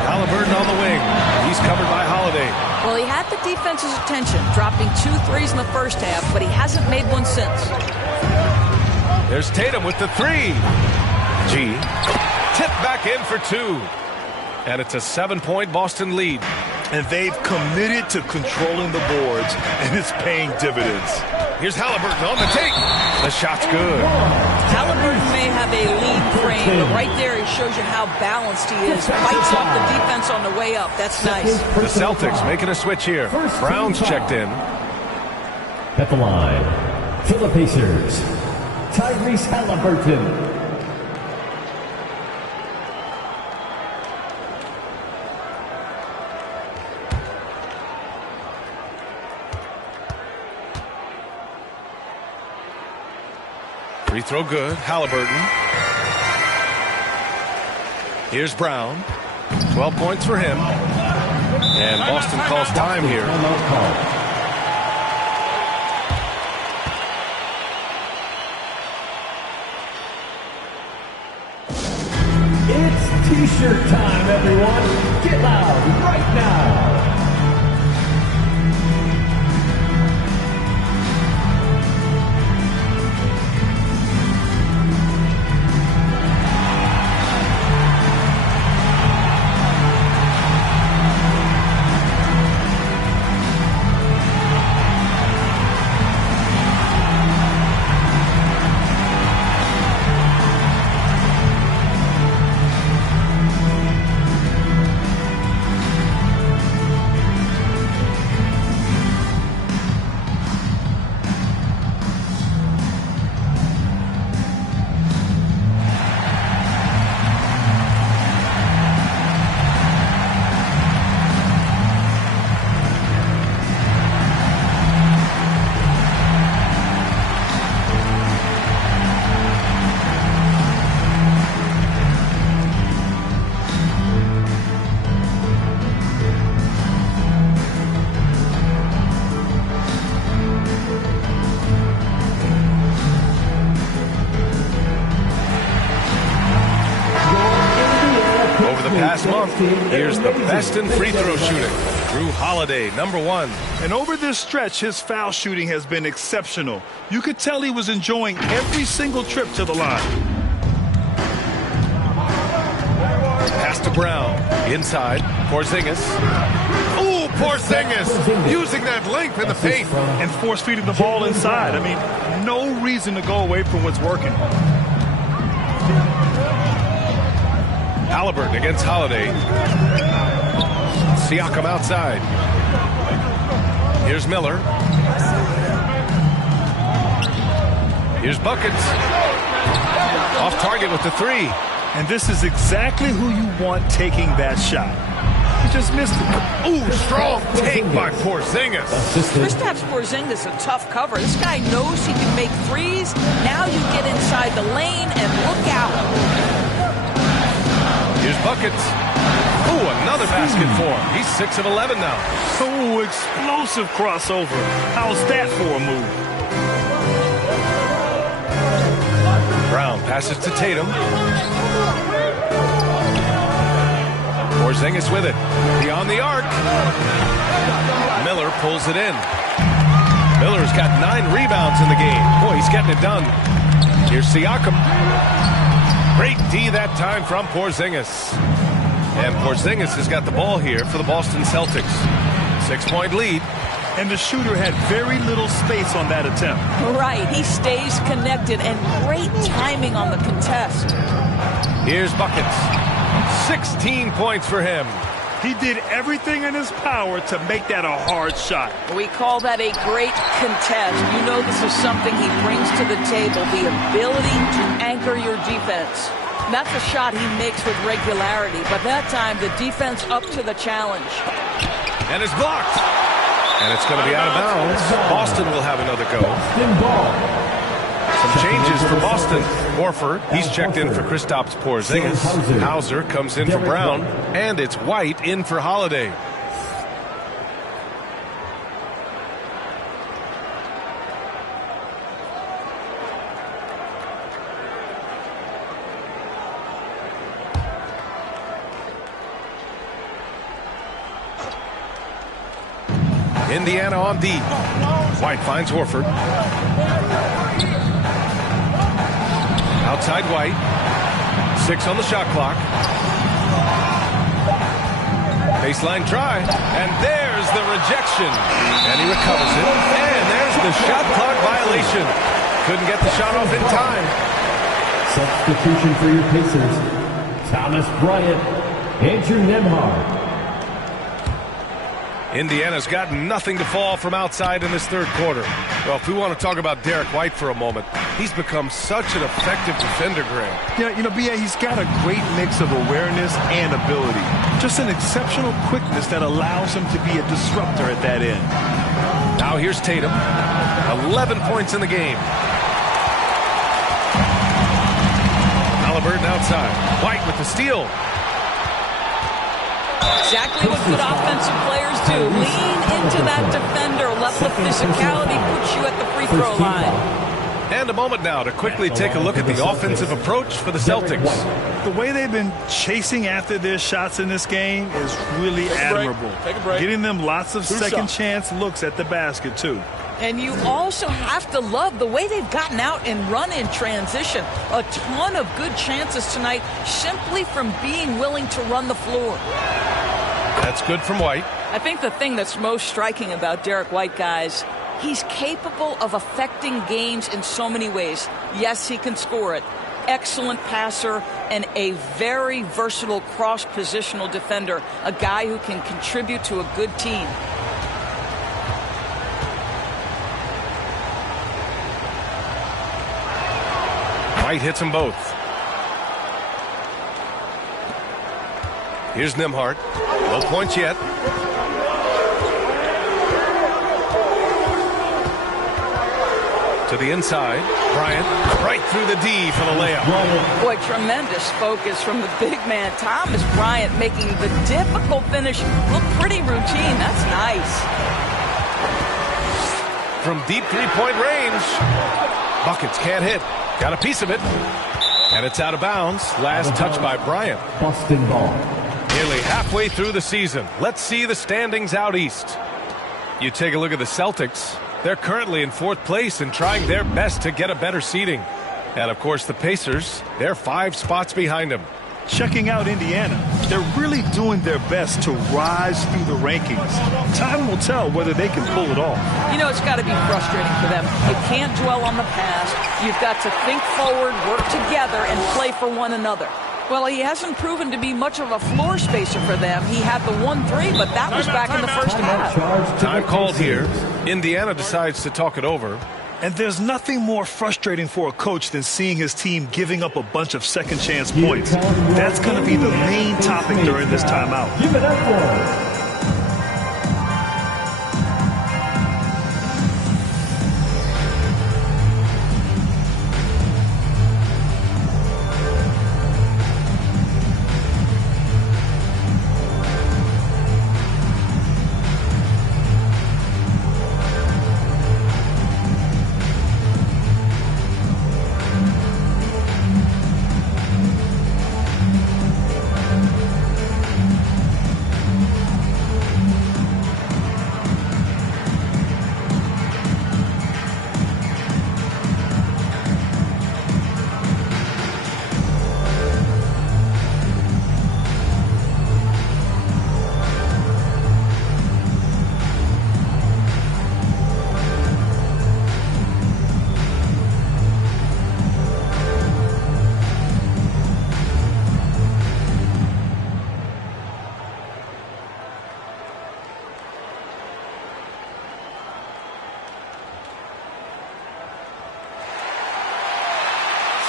Halliburton on the wing. He's covered by Holiday. Well, he had the defense's attention, dropping 2 threes in the first half, but he hasn't made one since. There's Tatum with the 3. G. Tipped back in for 2. And it's a 7-point Boston lead. And they've committed to controlling the boards, and it's paying dividends. Here's Halliburton on the take. The shot's good. Halliburton may have a lean frame, but right there he shows you how balanced he is. Fights off the defense on the way up. That's nice. The Celtics making a switch here. Brown's checked in. At the line, for the Pacers, Tyrese Halliburton. Free throw good. Halliburton. Here's Brown. 12 points for him. And Boston calls time here. It's T-shirt time, everyone. Get loud right now. Last month, here's the best in free throw shooting, Jrue Holiday, #1. And over this stretch, his foul shooting has been exceptional. You could tell he was enjoying every single trip to the line. Pass to Brown, inside, Porzingis. Ooh, Porzingis using that length in the paint. And force feeding the ball inside. I mean, no reason to go away from what's working. Halliburton against Holiday. Siakam outside. Here's Miller. Here's Buckets. Off target with the 3. And this is exactly who you want taking that shot. He just missed it. Ooh, strong take by Porzingis. Kristaps Porzingis, a tough cover. This guy knows he can make threes. Now you get inside the lane and look out. Here's Buckets. Ooh, another basket for him. He's 6 of 11 now. Oh, explosive crossover. How's that for a move? Brown passes to Tatum. Porzingis with it. Beyond the arc. Miller pulls it in. Miller's got 9 rebounds in the game. Boy, he's getting it done. Here's Siakam. Great D that time from Porzingis. And Porzingis has got the ball here for the Boston Celtics. 6-point lead. And the shooter had very little space on that attempt. Right, he stays connected and great timing on the contest. Here's Buckets. 16 points for him. He did everything in his power to make that a hard shot. We call that a great contest. You know this is something he brings to the table, the ability to anchor your defense. That's a shot he makes with regularity, but that time the defense up to the challenge. And it's blocked. And it's going to be out of bounds. Boston will have another go. Some changes for Boston. Horford, he's checked in for Kristaps Porzingis. Hauser comes in for Brown. And it's White in for Holiday. Indiana on D. White finds Horford. Outside White. 6 on the shot clock. Baseline try. And there's the rejection. And he recovers it. And there's the shot clock violation. Couldn't get the shot off in time. Substitution for your Pacers. Thomas Bryant, Andrew Nembhard. Indiana's got nothing to fall from outside in this third quarter. Well, if we want to talk about Derek White for a moment, he's become such an effective defender, Graham. Yeah, you know, B.A., he's got a great mix of awareness and ability. Just an exceptional quickness that allows him to be a disruptor at that end. Now here's Tatum. 11 points in the game. Halliburton outside. White with the steal. Exactly what good offensive players do. Lean into that defender. Let the physicality put you at the free throw line. And a moment now to quickly take a look at the offensive approach for the Celtics. The way they've been chasing after their shots in this game is really admirable. Take a break. Getting them lots of second chance looks at the basket, too. And you also have to love the way they've gotten out and run in transition. A ton of good chances tonight simply from being willing to run the floor. That's good from White. I think the thing that's most striking about Derek White, guys, he's capable of affecting games in so many ways. Yes, he can score it. Excellent passer and a very versatile cross-positional defender. A guy who can contribute to a good team. White hits them both. Here's Nembhard. No points yet. To the inside. Bryant right through the D for the layup. Boy, tremendous focus from the big man. Thomas Bryant making the difficult finish look pretty routine. That's nice. From deep three-point range. Buckets can't hit. Got a piece of it. And it's out of bounds. Last touch by Bryant. Boston ball. Nearly halfway through the season. Let's see the standings out east. You take a look at the Celtics. They're currently in 4th place and trying their best to get a better seeding. And, of course, the Pacers, they're 5 spots behind them. Checking out Indiana, they're really doing their best to rise through the rankings. Time will tell whether they can pull it off. You know, it's got to be frustrating for them. You can't dwell on the past. You've got to think forward, work together, and play for one another. Well, he hasn't proven to be much of a floor spacer for them. He had the 1-3, but that was back in the first half. Time called here. Indiana decides to talk it over. And there's nothing more frustrating for a coach than seeing his team giving up a bunch of second chance points. That's going to be the main topic during this timeout. Give it up for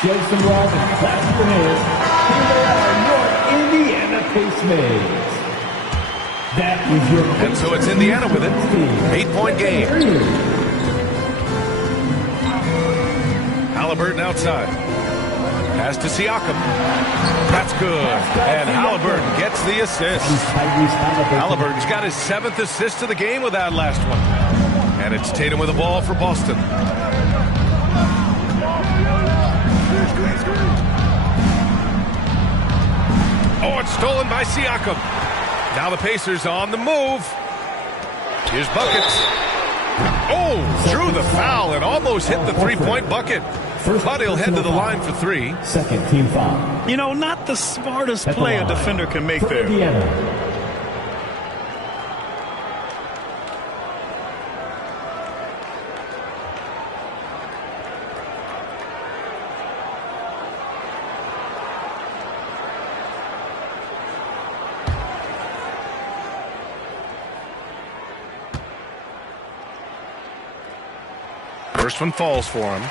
Show some love and clap your hands. Here they are, your Indiana Pacemates. That was your And so it's Indiana with it. 8-point game. Halliburton outside. Pass to Siakam. That's good. And Halliburton gets the assist. Halliburton's got his 7th assist of the game with that last one. And it's Tatum with the ball for Boston. Oh, it's stolen by Siakam. Now the Pacers on the move. Here's buckets. Oh, drew the foul and almost hit the three-point bucket. But he'll head to the line for 3. Second team foul. You know, not the smartest play a defender can make there. Indiana. First one falls for him.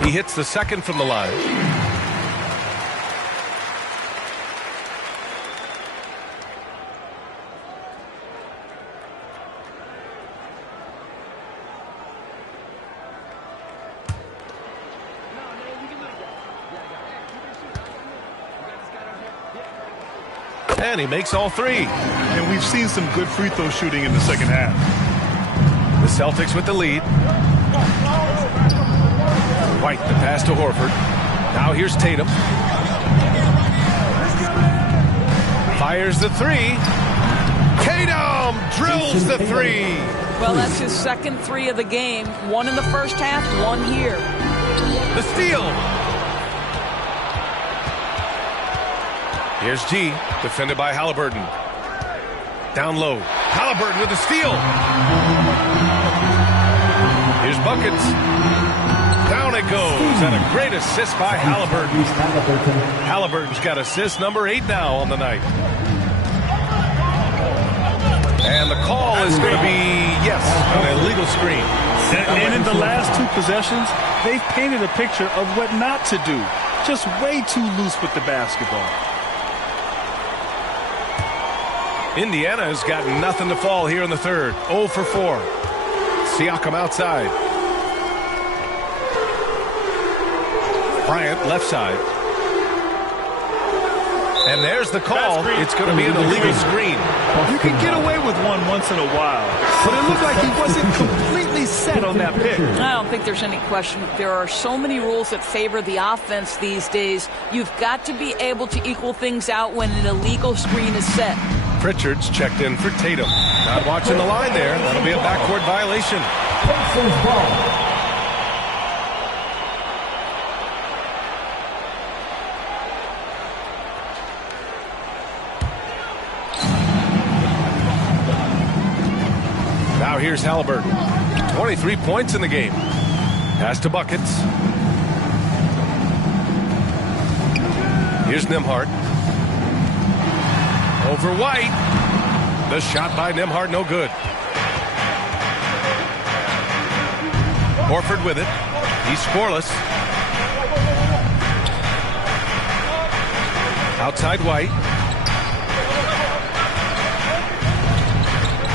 He hits the second from the line. And he makes all three. And we've seen some good free throw shooting in the second half. The Celtics with the lead. White, the pass to Horford. Now here's Tatum. Fires the three. Tatum drills the three. Well, that's his second three of the game. One in the first half, one here. The steal. Here's G, defended by Halliburton. Down low. Halliburton with the steal. Here's buckets. Down it goes. And a great assist by Halliburton. Halliburton's got assist number 8 now on the night. And the call is going to be, yes, an illegal screen. And in the last 2 possessions, they've painted a picture of what not to do. Just way too loose with the basketball. Indiana has got nothing to fall here in the third. 0 for 4. Siakam outside. Bryant left side. And there's the call. It's going to be an illegal screen. You can get away with one once in a while, but it looked like he wasn't completely set on that pick. I don't think there's any question. There are so many rules that favor the offense these days. You've got to be able to equal things out when an illegal screen is set. Pritchard's checked in for Tatum. Not watching the line there. That'll be a backcourt violation. Now here's Halliburton. 23 points in the game. Pass to buckets. Here's Nembhard. Over White. The shot by Nembhard, no good. Horford with it. He's scoreless. Outside White.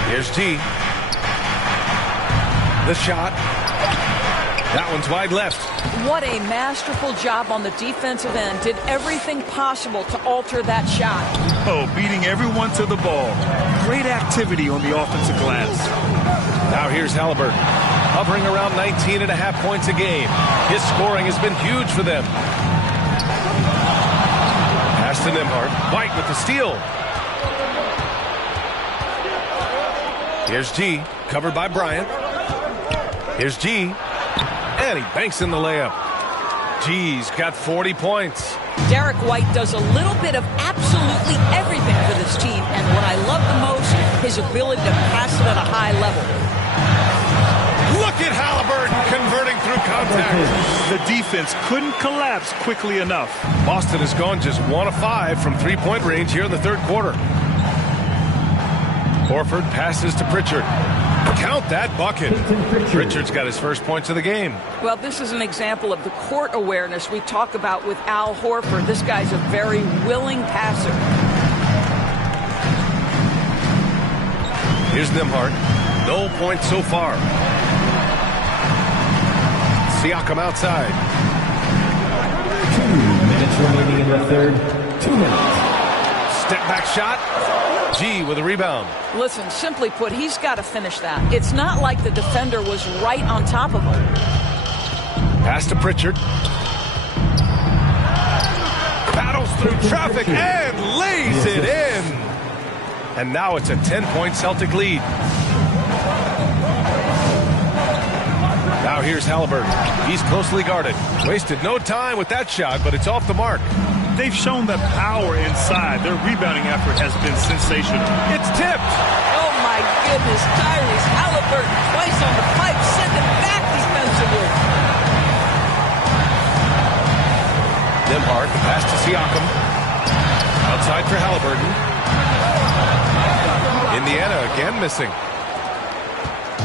Here's G. The shot. That one's wide left. What a masterful job on the defensive end. Did everything possible to alter that shot. Oh, beating everyone to the ball. Great activity on the offensive glass. Now here's Halliburton. Hovering around 19.5 points a game. His scoring has been huge for them. Pass to Nembhard. White with the steal. Here's G. Covered by Bryant. Here's G. And he banks in the layup. G's got 40 points. Derek White does a little bit of absolutely everything for this team. And what I love the most, his ability to pass it at a high level. Look at Halliburton converting through contact. The defense couldn't collapse quickly enough. Boston has gone just 1 of 5 from three-point range here in the third quarter. Horford passes to Pritchard. Count that bucket. Pritchard's got his first points of the game. Well, this is an example of the court awareness we talk about with Al Horford. This guy's a very willing passer. Here's Nembhard. No points so far. Siakam outside. 2 minutes remaining in the third. 2 minutes. Step back shot. G with a rebound. Listen, simply put, he's got to finish that. It's not like the defender was right on top of him. Pass to Pritchard. Battles through traffic and lays it in. And now it's a 10-point Celtic lead. Now here's Halliburton. He's closely guarded. Wasted no time with that shot, but it's off the mark. They've shown that power inside. Their rebounding effort has been sensational. It's tipped. Oh, my goodness. Tyrese Halliburton twice on the pipe. Send him back defensively. Nembhard, the pass to Siakam. Outside for Halliburton. Indiana again missing.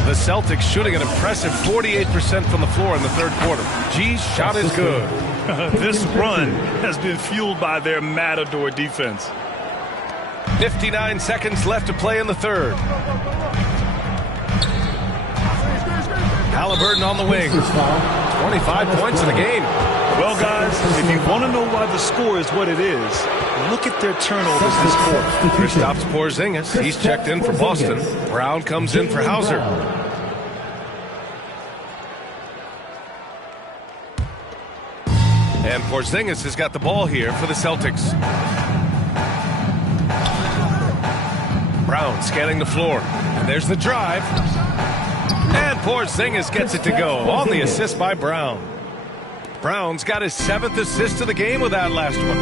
The Celtics shooting an impressive 48% from the floor in the third quarter. G's shot is good. This run has been fueled by their Matador defense. 59 seconds left to play in the third. Halliburton on the wing. 25 points in the game. Well, guys, if you want to know why the score is what it is, look at their turnovers this quarter. Kristaps Porzingis, he's checked in for Boston. Brown comes in for Hauser. And Porzingis has got the ball here for the Celtics. Brown scanning the floor. And there's the drive. And Porzingis gets it to go on the assist by Brown. Brown's got his 7th assist of the game with that last one.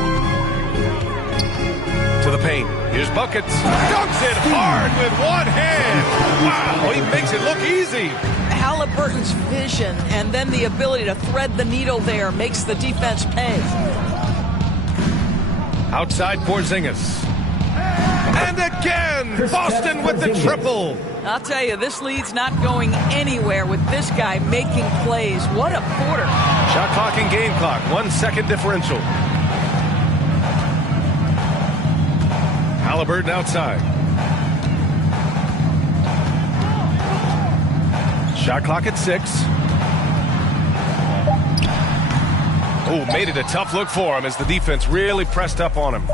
To the paint. Here's buckets. Dunks it hard with one hand. Wow, he makes it look easy. Halliburton's vision and then the ability to thread the needle there makes the defense pay. Outside Porzingis. And again, Boston with the triple. I'll tell you, this lead's not going anywhere with this guy making plays. What a quarter. Shot clock and game clock, 1 second differential. Halliburton outside. Shot clock at 6. Oh, made it a tough look for him as the defense really pressed up on him.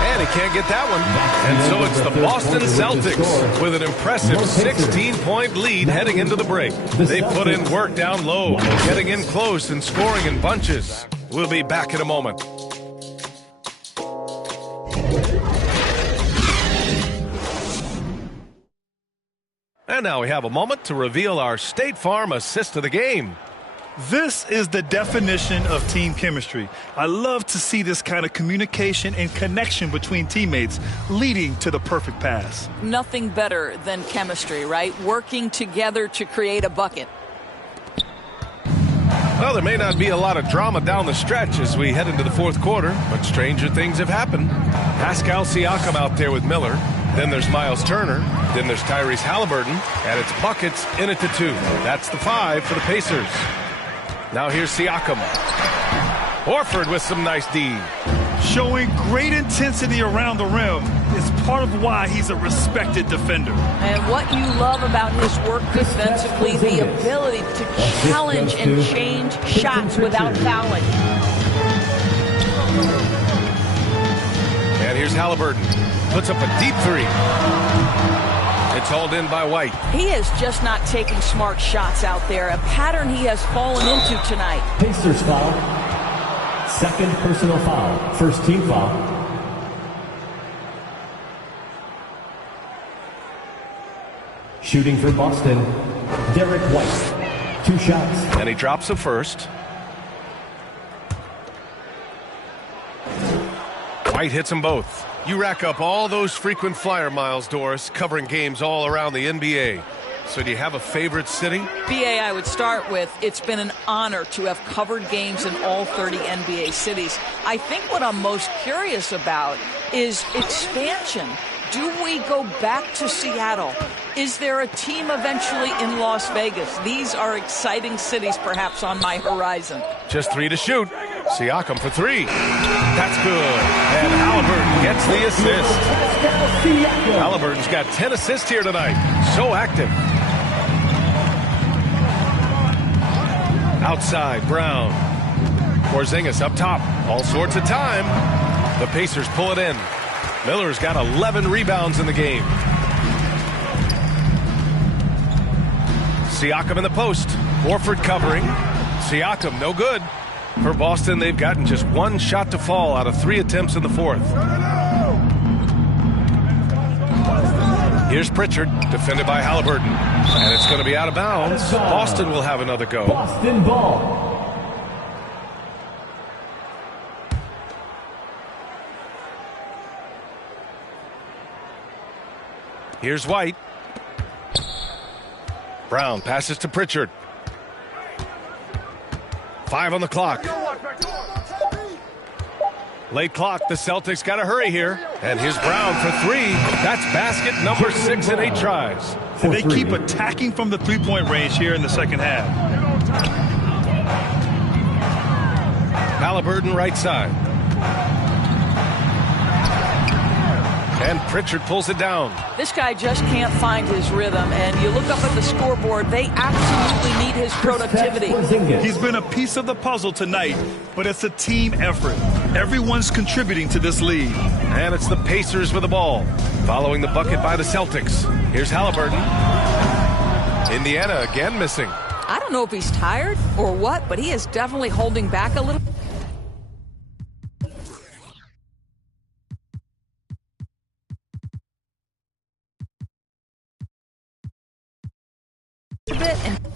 And he can't get that one. And so it's the Boston Celtics with an impressive 16-point lead heading into the break. They put in work down low, getting in close and scoring in bunches. We'll be back in a moment. And now we have a moment to reveal our State Farm assist of the game. This is the definition of team chemistry. I love to see this kind of communication and connection between teammates leading to the perfect pass. Nothing better than chemistry, right? Working together to create a bucket. Well, there may not be a lot of drama down the stretch as we head into the fourth quarter, but stranger things have happened. Pascal Siakam out there with Miller. Then there's Miles Turner. Then there's Tyrese Halliburton. And it's buckets in it to 2. That's the 5 for the Pacers. Now here's Siakam. Horford with some nice D. Showing great intensity around the rim is part of why he's a respected defender. And what you love about his work defensively, the ability to challenge and change shots without fouling. And here's Halliburton. Puts up a deep 3. It's hauled in by White. He is just not taking smart shots out there. A pattern he has fallen into tonight. Pacers foul. Second personal foul. First team foul. Shooting for Boston, Derek White. 2 shots. And he drops a first. White hits them both. You rack up all those frequent flyer miles, Doris, covering games all around the NBA. So do you have a favorite city? BA, I would start with, it's been an honor to have covered games in all 30 NBA cities. I think what I'm most curious about is expansion. Do we go back to Seattle? Is there a team eventually in Las Vegas? These are exciting cities perhaps on my horizon. Just 3 to shoot. Siakam for 3. That's good. And Halliburton gets the assist. Halliburton's got 10 assists here tonight. So active. Outside, Brown. Porzingis up top. All sorts of time. The Pacers pull it in. Miller's got 11 rebounds in the game. Siakam in the post. Horford covering. Siakam no good. For Boston, they've gotten just 1 shot to fall out of 3 attempts in the fourth. Here's Pritchard, defended by Halliburton. And it's going to be out of bounds. Boston will have another go. Boston ball. Here's White. Brown passes to Pritchard. 5 on the clock. Late clock. The Celtics got to hurry here. And here's Brown for 3. That's basket number 6 in 8 tries. And they keep attacking from the 3-point range here in the second half. Halliburton right side. And Pritchard pulls it down. This guy just can't find his rhythm, and you look up at the scoreboard, they absolutely need his productivity. He's been a piece of the puzzle tonight, but it's a team effort. Everyone's contributing to this lead. And it's the Pacers with the ball, following the bucket by the Celtics. Here's Halliburton. Indiana again missing. I don't know if he's tired or what, but he is definitely holding back a little bit. And